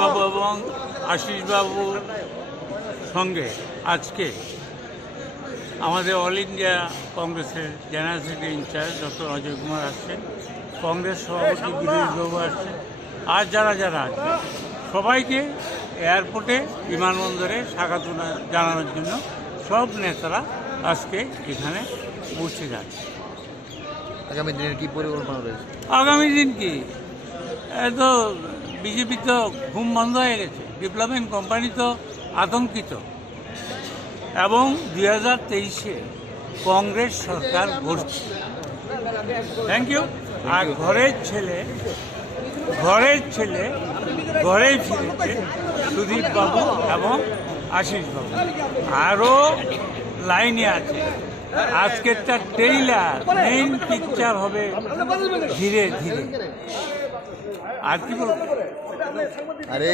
বাবু এবং আশিস বাবুর সঙ্গে আজকে আমাদের অল ইন্ডিয়া কংগ্রেসের general secretary incharge doctor Ajay Kumar আসছেন, কংগ্রেস সভাপতি গিরিশ বাবু আসছেন, আর যারা যারা আছে সবাইকে এয়ারপোর্টে বিমানবন্দরে স্বাগত জানানোর জন্য সব নেতারা আজকে এখানে বসে যাচ্ছে। আগামী দিনের কি পরিকল্পনা রয়েছে? আগামী দিন কি, তো বিজেপি তো ঘুম বন্ধ হয়ে গেছে, ডেভেলপমেন্ট কোম্পানি তো আতঙ্কিত, এবং 2023-এ কংগ্রেস সরকার গড়ছে। Thank you. আর ঘরের ছেলে ঘরেই ফিরেছে সুদীপ বাবু এবং আশিস বাবু। আরও লাইনে আছে, আজকেরটা ট্রেইলার, মেইন পিকচার হবে ধীরে ধীরে। আর কি বলবো? আরে